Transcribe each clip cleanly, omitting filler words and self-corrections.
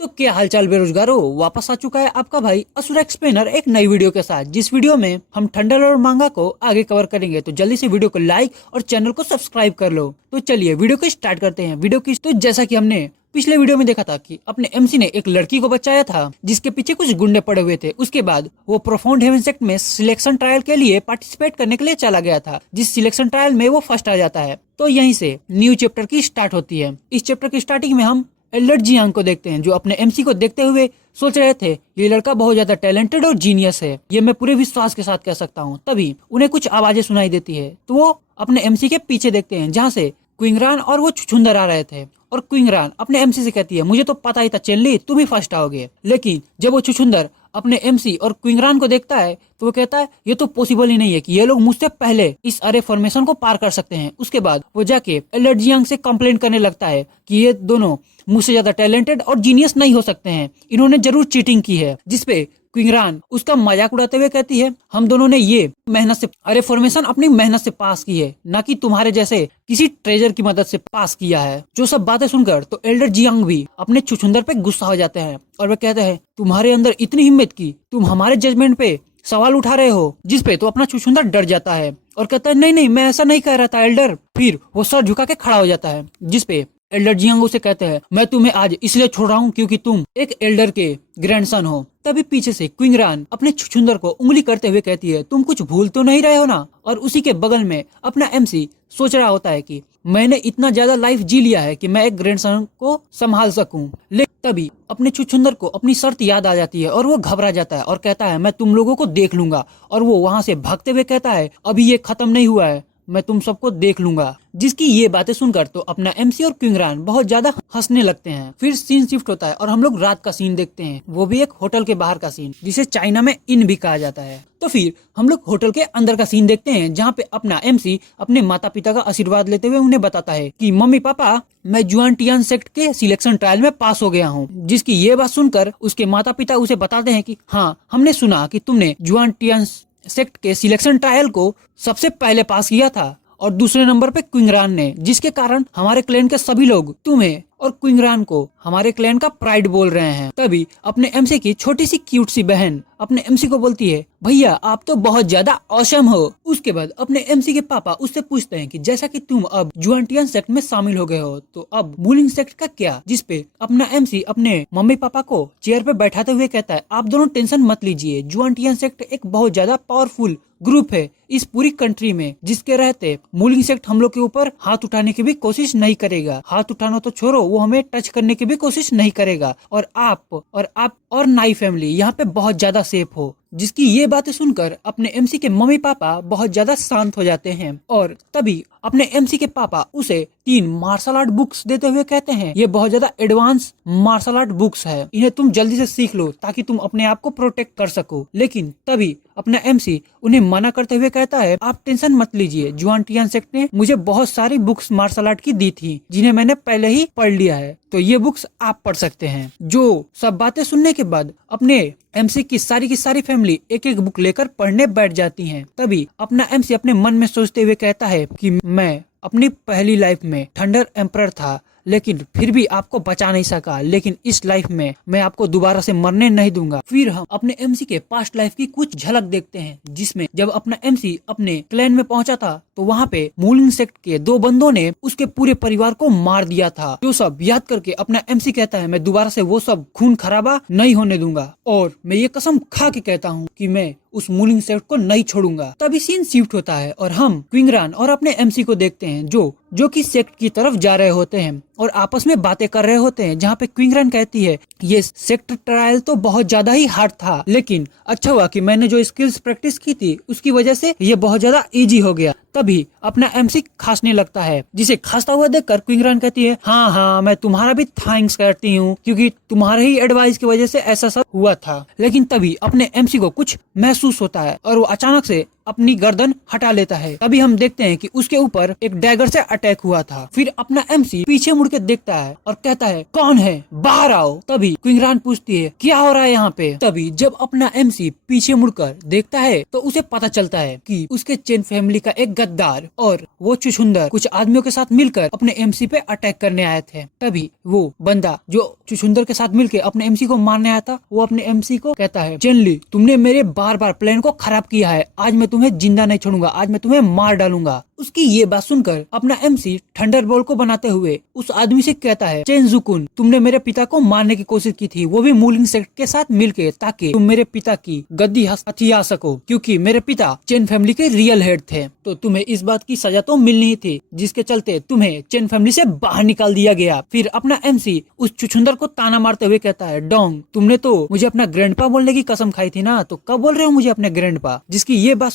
तो क्या हालचाल बेरोजगारों, वापस आ चुका है आपका भाई असुरा एक्सप्लेनर एक नई वीडियो के साथ। जिस वीडियो में हम थंडर और मांगा को आगे कवर करेंगे, तो जल्दी से वीडियो को लाइक और चैनल को सब्सक्राइब कर लो। तो चलिए वीडियो को स्टार्ट करते हैं। वीडियो की तो जैसा कि हमने पिछले वीडियो में देखा था कि अपने एमसी ने एक लड़की को बचाया था जिसके पीछे कुछ गुंडे पड़े हुए थे। उसके बाद वो प्रोफाउंड हेवन सेक्ट में सिलेक्शन ट्रायल के लिए पार्टिसिपेट करने के लिए चला गया था, जिस सिलेक्शन ट्रायल में वो फर्स्ट आ जाता है। तो यहीं से न्यू चैप्टर की स्टार्ट होती है। इस चैप्टर की स्टार्टिंग में हम एल्डर जियांग को देखते हैं, जो अपने एमसी को देखते हुए सोच रहे थे ये लड़का बहुत ज्यादा टैलेंटेड और जीनियस है, ये मैं पूरे विश्वास के साथ कह सकता हूँ। तभी उन्हें कुछ आवाजें सुनाई देती है, तो वो अपने एमसी के पीछे देखते हैं जहाँ से क्विंगरान और वो छुछुंदर आ रहे थे। और क्विंगरान अपने एमसी से कहती है, मुझे तो पता ही था चेनली तुम ही फर्स्ट आओगे। लेकिन जब वो छुछुंदर अपने एमसी और क्विंगरान को देखता है तो वो कहता है ये तो पॉसिबल ही नहीं है कि ये लोग मुझसे पहले इस अरे फॉर्मेशन को पार कर सकते हैं। उसके बाद वो जाके एल्डर जियांग से कंप्लेंट करने लगता है कि ये दोनों मुझसे ज्यादा टैलेंटेड और जीनियस नहीं हो सकते हैं, इन्होंने जरूर चीटिंग की है। जिसपे क्विंगरान उसका मजाक उड़ाते हुए कहती है, हम दोनों ने ये मेहनत से अरे फॉर्मेशन अपनी मेहनत से पास की है, ना कि तुम्हारे जैसे किसी ट्रेजर की मदद से पास किया है। जो सब बातें सुनकर तो एल्डर जियांग भी अपने छुछुंदर पे गुस्सा हो जाते हैं और वे कहते हैं, तुम्हारे अंदर इतनी हिम्मत की तुम हमारे जजमेंट पे सवाल उठा रहे हो। जिसपे तो अपना छुछुंदर डर जाता है और कहता है, नहीं नहीं मैं ऐसा नहीं कह रहा था एल्डर। फिर वो सर झुका के खड़ा हो जाता है। जिसपे एल्डर जियांग उसे कहते हैं, मैं तुम्हें आज इसलिए छोड़ रहा हूँ क्योंकि तुम एक एल्डर के ग्रैंडसन हो। तभी पीछे से क्विंगरान अपने छुछुंदर को उंगली करते हुए कहती है, तुम कुछ भूल तो नहीं रहे हो ना। और उसी के बगल में अपना एमसी सोच रहा होता है कि मैंने इतना ज्यादा लाइफ जी लिया है कि मैं एक ग्रैंडसन को संभाल सकूं। लेकिन तभी अपने छुछुंदर को अपनी शर्त याद आ जाती है और वो घबरा जाता है और कहता है, मैं तुम लोगों को देख लूंगा। और वो वहां से भागते हुए कहता है, अभी ये खत्म नहीं हुआ है, मैं तुम सबको देख लूंगा। जिसकी ये बातें सुनकर तो अपना एमसी और क्विंगरान बहुत ज्यादा हंसने लगते हैं। फिर सीन शिफ्ट होता है और हम लोग रात का सीन देखते हैं, वो भी एक होटल के बाहर का सीन, जिसे चाइना में इन भी कहा जाता है। तो फिर हम लोग होटल के अंदर का सीन देखते हैं, जहाँ पे अपना एमसी अपने माता पिता का आशीर्वाद लेते हुए उन्हें बताता है कि मम्मी पापा मैं जुआनटियान सेक्ट के सिलेक्शन ट्रायल में पास हो गया हूँ। जिसकी ये बात सुनकर उसके माता पिता उसे बताते हैं कि हाँ, हमने सुना कि तुमने जुआनटियान सेक्ट के सिलेक्शन ट्रायल को सबसे पहले पास किया था और दूसरे नंबर पे क्विंगरान ने, जिसके कारण हमारे क्लैन के सभी लोग तुम्हें और क्विंगरान को हमारे क्लैन का प्राइड बोल रहे हैं। तभी अपने एमसी की छोटी सी क्यूट सी बहन अपने एमसी को बोलती है, भैया आप तो बहुत ज्यादा ऑसम हो। उसके बाद अपने एमसी के पापा उससे पूछते हैं कि जैसा कि तुम अब जुआनटियान सेक्ट में शामिल हो गए हो, तो अब मूलिंग सेक्ट का क्या। जिसपे अपना एमसी अपने मम्मी पापा को चेयर पे बैठाते हुए कहता है, आप दोनों टेंशन मत लीजिए, जुआनटियान सेक्ट एक बहुत ज्यादा पावरफुल ग्रुप है इस पूरी कंट्री में, जिसके रहते मूलिंग सेक्ट हम लोग के ऊपर हाथ उठाने की भी कोशिश नहीं करेगा। हाथ उठाना तो छोड़ो, वो हमें टच करने की भी कोशिश नहीं करेगा। और आप और नाई फैमिली यहाँ पे बहुत ज्यादा सेफ हो। जिसकी ये बातें सुनकर अपने एमसी के मम्मी पापा बहुत ज्यादा शांत हो जाते हैं। और तभी अपने एमसी के पापा उसे 3 मार्शल आर्ट बुक्स देते हुए कहते हैं, ये बहुत ज्यादा एडवांस मार्शल आर्ट बुक्स है, इन्हें तुम जल्दी से सीख लो ताकि तुम अपने आप को प्रोटेक्ट कर सको। लेकिन तभी अपना एमसी उन्हें मना करते हुए कहता है, आप टेंशन मत लीजिए, जुआनटियान सेक्ट ने मुझे बहुत सारी बुक्स मार्शल आर्ट की दी थी जिन्हें मैंने पहले ही पढ़ लिया है, तो ये बुक्स आप पढ़ सकते हैं। जो सब बातें सुनने के बाद अपने एमसी की सारी फैमिली एक एक बुक लेकर पढ़ने बैठ जाती हैं। तभी अपना एमसी अपने मन में सोचते हुए कहता है कि मैं अपनी पहली लाइफ में थंडर एम्परर था, लेकिन फिर भी आपको बचा नहीं सका, लेकिन इस लाइफ में मैं आपको दोबारा से मरने नहीं दूंगा। फिर हम अपने एमसी के पास्ट लाइफ की कुछ झलक देखते हैं, जिसमें जब अपना एमसी अपने क्लैन में पहुंचा था तो वहाँ पे मूलिंग सेक्ट के 2 बंदों ने उसके पूरे परिवार को मार दिया था। जो सब याद करके अपना एमसी कहता है, मैं दोबारा से वो सब खून खराबा नहीं होने दूंगा और मैं ये कसम खा के कहता हूँ कि मैं उस मूलिंग सेक्ट को नहीं छोड़ूंगा। तभी सीन शिफ्ट होता है और हम क्विंगरान और अपने एमसी को देखते हैं जो कि सेक्ट की तरफ जा रहे होते हैं और आपस में बातें कर रहे होते हैं। जहाँ पे क्विंगरान कहती है, ये सेक्ट ट्रायल तो बहुत ज्यादा ही हार्ड था, लेकिन अच्छा हुआ कि मैंने जो स्किल्स प्रैक्टिस की थी उसकी वजह से ये बहुत ज्यादा इजी हो गया। तभी अपना एमसी खांसने लगता है, जिसे खांसता हुआ देखकर क्विंगरान कहती है, हाँ मैं तुम्हारा भी थैंक्स करती हूँ क्योंकि तुम्हारे ही एडवाइस की वजह से ऐसा सब हुआ था। लेकिन तभी अपने एमसी को कुछ महसूस होता है और वो अचानक से अपनी गर्दन हटा लेता है। तभी हम देखते हैं कि उसके ऊपर एक डैगर से अटैक हुआ था। फिर अपना एमसी पीछे मुड़ के देखता है और कहता है कौन है, बाहर आओ। तभी क्विंगरान पूछती है क्या हो रहा है यहाँ पे। तभी जब अपना एमसी पीछे मुड़कर देखता है तो उसे पता चलता है कि उसके चेन फैमिली का एक गद्दार और वो चुछुंदर कुछ आदमियों के साथ मिलकर अपने एमसी पे अटैक करने आए थे। तभी वो बंदा जो चुछुंदर के साथ मिलकर अपने एमसी को मारने आया था, वो अपने एमसी को कहता है चेनली, तुमने मेरे बार बार प्लान को खराब किया है, आज मैं तुम्हें जिंदा नहीं छोड़ूंगा, आज मैं तुम्हें मार डालूंगा। उसकी ये बात सुनकर अपना एमसी थंडरबोल्ट को बनाते हुए उस आदमी से कहता है चेनजुकुन, तुमने मेरे पिता को मारने की कोशिश की थी, वो भी मूलिंग सेक्ट के साथ मिलके, ताकि तुम मेरे पिता की गद्दी हथिया सको, क्योंकि मेरे पिता चेन फैमिली के रियल हेड थे। तो तुम्हें इस बात की सजा तो मिलनी ही थी, जिसके चलते तुम्हें चेन फैमिली से बाहर निकाल दिया गया। फिर अपना एमसी उस चुछुंदर को ताना मारते हुए कहता है डोंग, तुमने तो मुझे अपना ग्रैंडपा बोलने की कसम खाई थी ना, तो कब बोल रहे हो मुझे अपने ग्रैंडपा। जिसकी ये बात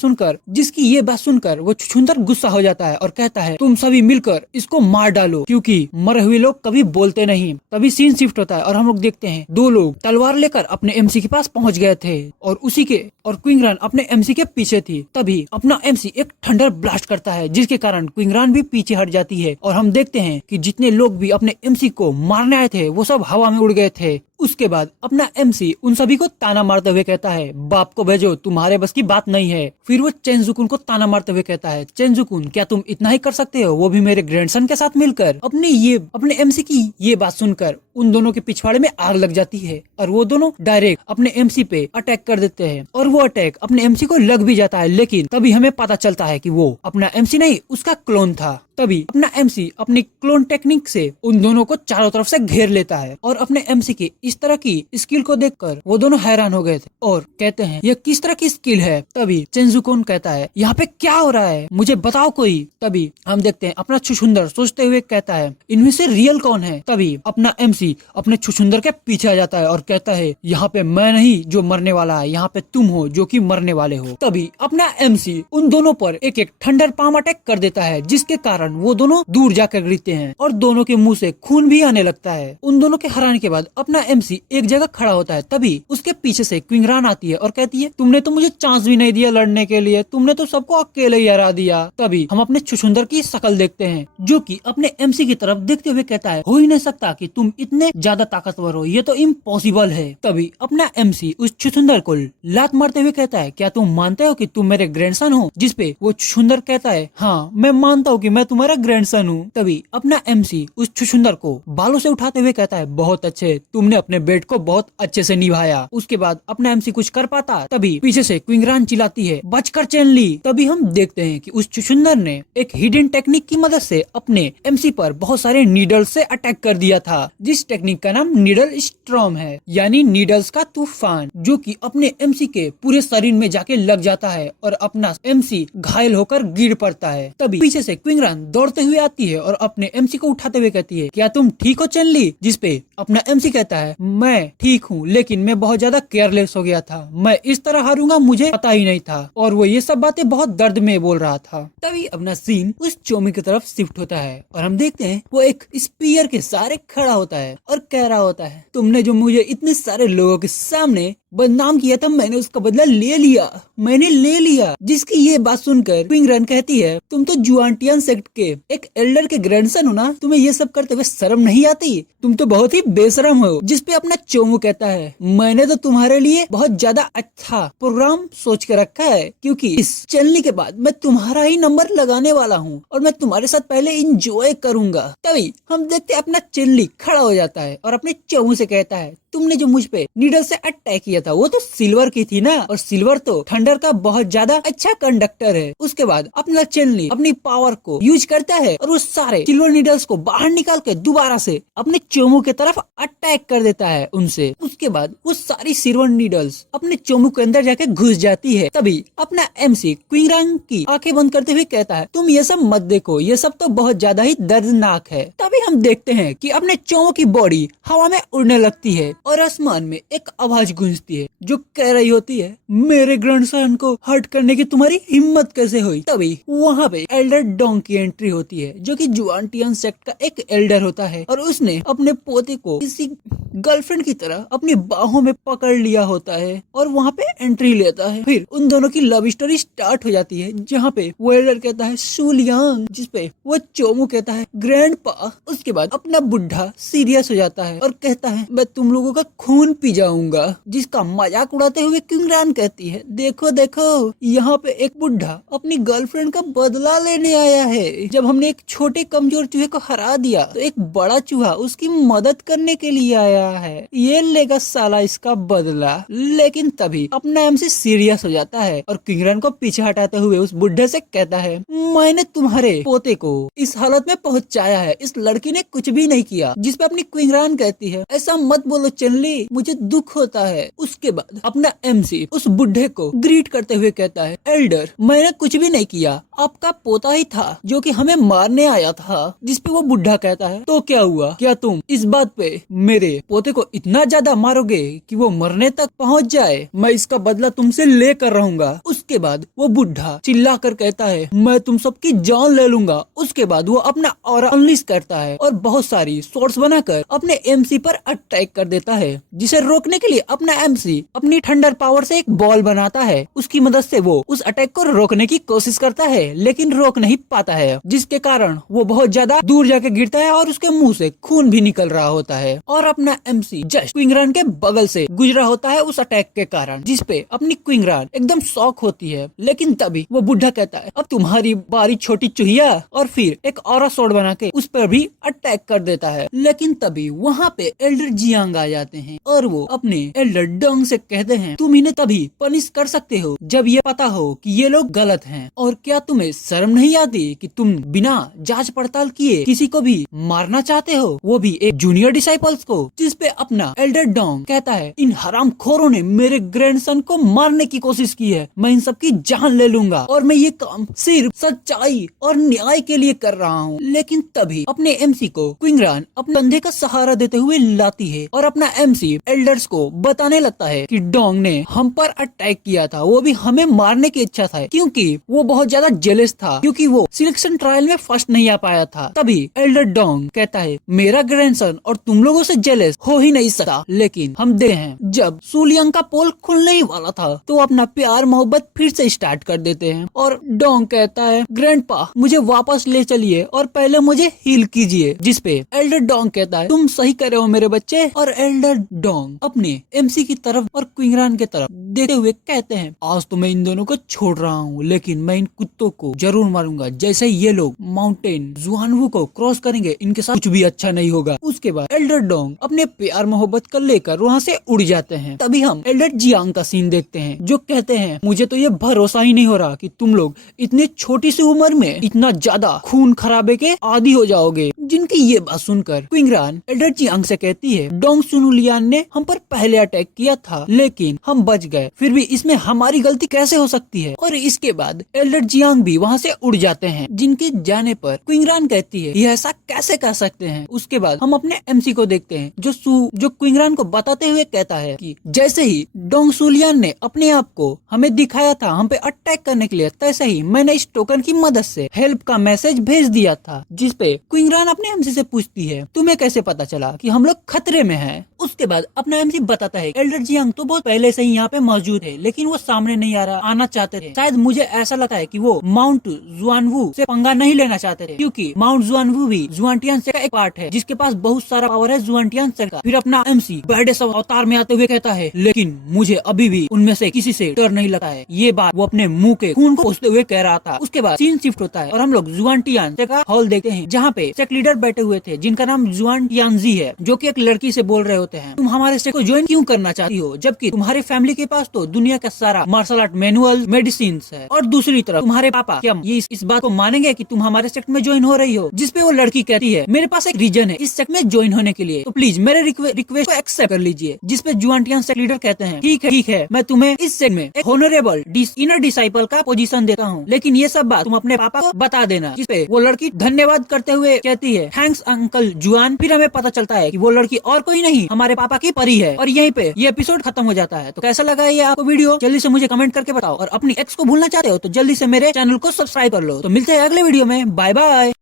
सुनकर वो चुछुंदर गुस्सा हो जाता है और कहता है तुम सभी मिलकर इसको मार डालो, क्योंकि मरे हुए लोग कभी बोलते नहीं। तभी सीन शिफ्ट होता है और हम लोग देखते हैं दो लोग तलवार लेकर अपने एमसी के पास पहुंच गए थे और क्विंगरान अपने एमसी के पीछे थी। तभी अपना एमसी एक थंडर ब्लास्ट करता है, जिसके कारण क्विंगरान भी पीछे हट जाती है और हम देखते हैं कि जितने लोग भी अपने एमसी को मारने आए थे वो सब हवा में उड़ गए थे। उसके बाद अपना एमसी उन सभी को ताना मारते हुए कहता है बाप को भेजो, तुम्हारे बस की बात नहीं है। फिर वो चेनजुकुन को ताना मारते हुए कहता है चेनजुकुन, क्या तुम इतना ही कर सकते हो, वो भी मेरे ग्रैंडसन के साथ मिलकर। अपने एमसी की ये बात सुनकर उन दोनों के पिछवाड़े में आग लग जाती है और वो दोनों डायरेक्ट अपने एमसी पे अटैक कर देते हैं और वो अटैक अपने एमसी को लग भी जाता है। लेकिन तभी हमें पता चलता है कि वो अपना एमसी नहीं, उसका क्लोन था। तभी अपना एमसी अपनी क्लोन टेक्निक से उन दोनों को चारों तरफ से घेर लेता है और अपने एमसी की इस तरह की स्किल को देखकर वो दोनों हैरान हो गए थे और कहते हैं ये किस तरह की स्किल है। तभी चेनजुकुन कहता है यहाँ पे क्या हो रहा है, मुझे बताओ कोई। तभी हम देखते हैं अपना छुछुंदर सोचते हुए कहता है इनमें से रियल कौन है। तभी अपना एमसी अपने छुछुंदर के पीछे आ जाता है और कहता है यहाँ पे मैं नहीं जो मरने वाला है, यहाँ पे तुम हो जो कि मरने वाले हो। तभी अपना एमसी उन दोनों पर एक एक थंडर पाम अटैक कर देता है, जिसके कारण वो दोनों दूर जाकर गिरते हैं और दोनों के मुंह से खून भी आने लगता है। उन दोनों के हराने के बाद अपना एमसी एक जगह खड़ा होता है। तभी उसके पीछे से क्विंगरान आती है और कहती है तुमने तो मुझे चांस भी नहीं दिया लड़ने के लिए, तुमने तो सबको अकेले ही हरा दिया। तभी हम अपने छुछुंदर की शक्ल देखते हैं जो कि अपने एमसी की तरफ देखते हुए कहता है हो ही नहीं सकता कि तुम इतने ज्यादा ताकतवर हो, ये तो इम्पॉसिबल है। तभी अपना एमसी उस छुछुंदर को लात मारते हुए कहता है क्या तुम मानते हो कि तुम मेरे ग्रैंडसन हो। जिसपे वो छुछुंदर कहता है हाँ मैं मानता हूँ कि मैं तुम्हारा ग्रैंडसन हूँ। तभी अपना एमसी उस छुछुंदर को बालों से उठाते हुए कहता है बहुत अच्छे, तुमने अपने बेट को बहुत अच्छे से निभाया। उसके बाद अपना एमसी कुछ कर पाता, तभी पीछे से क्विंगरान चिल्लाती है बचकर चेनली। तभी हम देखते हैं कि उस छुछुंदर ने एक हिडन टेक्निक की मदद से अपने एमसी पर बहुत सारे नीडल से अटैक कर दिया था, जिस टेक्निक का नाम नीडल स्टॉर्म है, यानी नीडल्स का तूफान, जो कि अपने एमसी के पूरे शरीर में जाके लग जाता है और अपना एमसी घायल होकर गिर पड़ता है। तभी पीछे से क्विंगरान दौड़ते हुए आती है और अपने एमसी को उठाते हुए कहती है क्या तुम ठीक हो चेनली। जिसपे अपना एमसी कहता है मैं ठीक हूँ, लेकिन मैं बहुत ज्यादा केयरलेस हो गया था, मैं इस तरह हारूंगा मुझे पता ही नहीं था। और वो ये सब बातें बहुत दर्द में बोल रहा था। तभी अपना सीन उस चोमी की तरफ शिफ्ट होता है और हम देखते हैं वो एक स्पीयर के सहारे खड़ा होता है और कह रहा होता है तुमने जो मुझे इतने सारे लोगों के सामने बदनाम किया था, मैंने उसका बदला ले लिया, मैंने ले लिया। जिसकी ये बात सुनकर क्विंगरान कहती है तुम तो जुआनटियन सेक्ट के एक एल्डर के ग्रैंडसन हो ना, तुम्हें ये सब करते हुए शर्म नहीं आती, तुम तो बहुत ही बेशरम हो। जिसपे अपना चोमू कहता है मैंने तो तुम्हारे लिए बहुत ज्यादा अच्छा प्रोग्राम सोच के रखा है, क्योंकि इस चलने के बाद मैं तुम्हारा ही नंबर लगाने वाला हूँ और मैं तुम्हारे साथ पहले इंजॉय करूंगा। तभी हम देखते अपना चिल्ली खड़ा हो जाता है और अपने चोमू से कहता है तुमने जो मुझ पे नीडल से अटैक किया था वो तो सिल्वर की थी ना, और सिल्वर तो थंडर का बहुत ज्यादा अच्छा कंडक्टर है। उसके बाद अपना चेनली अपनी पावर को यूज करता है और वो सारे सिल्वर नीडल्स को बाहर निकाल के दोबारा से अपने चोमू के तरफ अटैक कर देता है उनसे। उसके बाद वो सारी सिल्वर नीडल्स अपने चोमू के अंदर जाके घुस जाती है। तभी अपना एमसी क्विंगरान की आंखें बंद करते हुए कहता है तुम ये सब मत देखो, ये सब तो बहुत ज्यादा ही दर्दनाक है। तभी हम देखते हैं कि अपने चोमू की बॉडी हवा में उड़ने लगती है और आसमान में एक आवाज गूंजती है जो कह रही होती है मेरे ग्रैंडसन को हर्ट करने की तुम्हारी हिम्मत कैसे हुई। तभी वहाँ पे एल्डर डोंग की एंट्री होती है जो कि जुआनटियन सेक्ट का एक एल्डर होता है और उसने अपने पोते को किसी गर्लफ्रेंड की तरह अपनी बाहों में पकड़ लिया होता है और वहाँ पे एंट्री लेता है। फिर उन दोनों की लव स्टोरी स्टार्ट हो जाती है, जहाँ पे वो एल्डर कहता है सुलियांग, जिसपे वो चोमू कहता है ग्रैंडपा। उसके बाद अपना बुढ़ा सीरियस हो जाता है और कहता है मैं तुम लोगों का खून पी जाऊंगा, जिसका मजाक उड़ाते हुए क्विंगरान कहती है देखो देखो यहाँ पे एक बुढ़ा अपनी गर्लफ्रेंड का बदला लेने आया है। जब हमने एक छोटे कमजोर चूहे को हरा दिया तो एक बड़ा चूहा उसकी मदद करने के लिए आया है, ये लेगा साला इसका बदला। लेकिन तभी अपना एमसी सीरियस हो जाता है और क्विंगरान को पीछे हटाते हुए उस बुढ़े से कहता है मैंने तुम्हारे पोते को इस हालत में पहुंचाया है, इस लड़की ने कुछ भी नहीं किया। जिस पे अपनी क्विंगरान कहती है ऐसा मत बोलो चनली, मुझे दुख होता है। उसके बाद अपना एमसी उस बुढ़े को ग्रीट करते हुए कहता है एल्डर मैंने कुछ भी नहीं किया, आपका पोता ही था जो कि हमें मारने आया था। जिस पे वो बुढ़ा कहता है तो क्या हुआ, क्या तुम इस बात पे मेरे पोते को इतना ज्यादा मारोगे कि वो मरने तक पहुंच जाए? मैं इसका बदला तुमसे लेकर रहूंगा। उसके बाद वो बुढ़ा चिल्ला कर कहता है मैं तुम सबकी जान ले लूंगा। उसके बाद वो अपना ऑरा अनलीश करता है और बहुत सारी शॉट्स बनाकर अपने एमसी पर अटैक कर देता है, जिसे रोकने के लिए अपना एमसी अपनी थंडर पावर से एक बॉल बनाता है। उसकी मदद से वो उस अटैक को रोकने की कोशिश करता है लेकिन रोक नहीं पाता है, जिसके कारण वो बहुत ज्यादा दूर जाके गिरता है और उसके मुंह से खून भी निकल रहा होता है और अपना एमसी जस्ट क्विंगरान के बगल से गुजरा होता है उस अटैक के कारण, जिसपे अपनी क्विंगरान एकदम शॉक होती है। लेकिन तभी वो बुढ़ा कहता है अब तुम्हारी बारी छोटी चुहिया, और फिर एक और शॉट बना के उस पर भी अटैक कर देता है। लेकिन तभी वहाँ पे एल्डर जियांग आ जाते हैं और वो अपने एल्डर डोंग से कहते हैं तुम इन्हें तभी पनिश कर सकते हो जब ये पता हो कि ये लोग गलत हैं, और क्या तुम्हें शर्म नहीं आती कि तुम बिना जांच पड़ताल किए किसी को भी मारना चाहते हो, वो भी एक जूनियर डिसाइपल्स को? जिस पे अपना एल्डर डोंग कहता है इन हरामखोरों ने मेरे ग्रैंडसन को मारने की कोशिश की है, मैं इन सबकी जान ले लूंगा और मैं ये काम सिर्फ सच्चाई और न्याय के लिए कर रहा हूँ। लेकिन तभी अपने एमसी को क्विंगरान अपने कंधे का सहारा देते हुए लाती है और अपना एमसी एल्डर्स को बताने लगता है कि डोंग ने हम पर अटैक किया था, वो भी हमें मारने की इच्छा था क्योंकि वो बहुत ज्यादा जेलस था क्योंकि वो सिलेक्शन ट्रायल में फर्स्ट नहीं आ पाया था। तभी एल्डर डोंग कहता है मेरा ग्रैंडसन और तुम लोगों से जेलस हो ही नहीं सकता। लेकिन हम देखते हैं जब सुलियांग का पोल खुलने ही वाला था तो अपना प्यार मोहब्बत फिर से स्टार्ट कर देते हैं और डोंग कहता है ग्रैंडपा मुझे वापस ले चलिए और पहले मुझे हील कीजिए। जिस पे एल्डर डोंग कहता है तुम सही कर रहे हो मेरे बच्चे, और एल्डर डोंग अपने एमसी की तरफ और क्विंगरान की तरफ देखते हुए कहते हैं आज तो मैं इन दोनों को छोड़ रहा हूँ, लेकिन मैं इन कुत्तों को जरूर मारूंगा। जैसे ये लोग माउंटेन जुआनवू को क्रॉस करेंगे इनके साथ कुछ भी अच्छा नहीं होगा। उसके बाद एल्डर डोंग अपने प्यार मोहब्बत को लेकर वहाँ से उड़ जाते हैं। तभी हम एल्डर जियांग का सीन देखते हैं जो कहते हैं मुझे तो ये भरोसा ही नहीं हो रहा कि तुम लोग इतनी छोटी सी उम्र में इतना ज्यादा खून खराबे के आदी हो जाओगे। जिनकी ये बात सुनकर क्विंगरान एल्डर जियांग से कहती है डोंग सुनुलियान ने हम पर पहले अटैक किया था लेकिन हम बच गए, फिर भी इसमें हमारी गलती कैसे हो सकती है? और इसके बाद एल्डर जियांग भी वहाँ से उड़ जाते हैं, जिनके जाने पर क्विंगरान कहती है ये ऐसा कैसे कर सकते हैं। उसके बाद हम अपने एमसी को देखते हैं जो क्विंगरान को बताते हुए कहता है कि जैसे ही डोंग सुलियान ने अपने आप को हमें दिखाया था हम पे अटैक करने के लिए, तैसे ही मैंने इस टोकन की मदद से हेल्प का मैसेज भेज दिया था। जिस पे क्विंगरान अपने एमसी से पूछती है तुम्हें कैसे पता चला कि हम लोग खतरे में हैं? उसके बाद अपना एमसी बताता है एल्डर जियांग तो बहुत पहले से ही यहाँ पे मौजूद है लेकिन वो सामने नहीं आना चाहते थे। शायद मुझे ऐसा लगता है कि वो माउंट जुआनवू से पंगा नहीं लेना चाहते थे क्योंकि माउंट जुआनवू भी जुआनटियान से का एक पार्ट है जिसके पास बहुत सारा पावर है जुआनटियान से का। फिर अपना एमसी बड़े सब अवतार में आते हुए कहता है लेकिन मुझे अभी भी उनमें से किसी से डर नहीं लगता है। ये बात वो अपने मुंह के खून को पोंछते हुए कह रहा था। उसके बाद सीन शिफ्ट होता है और हम लोग जुआनटियान से का हॉल देखते हैं जहाँ पे सेक्ट लीडर बैठे हुए थे जिनका नाम जुआनटियानजी है, जो की एक लड़की से बोल रहे होते हैं तुम हमारे सेक्ट को ज्वाइन क्यों करना चाहती हो जबकि तुम्हारे फैमिली के पास तो दुनिया का सारा मार्शल आर्ट मैनुअल मेडिसिन है, और दूसरी तरफ तुम्हारे पापा क्या ये इस बात को मानेंगे कि तुम हमारे सेक्ट में ज्वाइन हो रही हो? जिसपे वो लड़की कहती है मेरे पास एक रीजन है इस सेक्ट में ज्वाइन होने के लिए, तो प्लीज मेरे रिक्वेस्ट को एक्सेप्ट कर लीजिए। जिसपे जुआनटियान सेक्ट लीडर कहते हैं ठीक है मैं तुम्हें इस सेक्ट में एक होनरेबल इनर डिसाइपल का पोजीशन देता हूँ, लेकिन ये सब बात तुम अपने पापा को बता देना। जिसपे वो लड़की धन्यवाद करते हुए कहती है थैंक्स अंकल जुआन। फिर हमें पता चलता है कि वो लड़की और कोई नहीं हमारे पापा की परी है, और यहीं पे ये एपिसोड खत्म हो जाता है। तो कैसा लगा ये आपको वीडियो जल्दी से मुझे कमेंट करके बताओ, और अपनी एक्स को भूलना चाहते हो तो जल्दी से मेरे चैनल को सब्सक्राइब कर लो। तो मिलते हैं अगले वीडियो में, बाय बाय।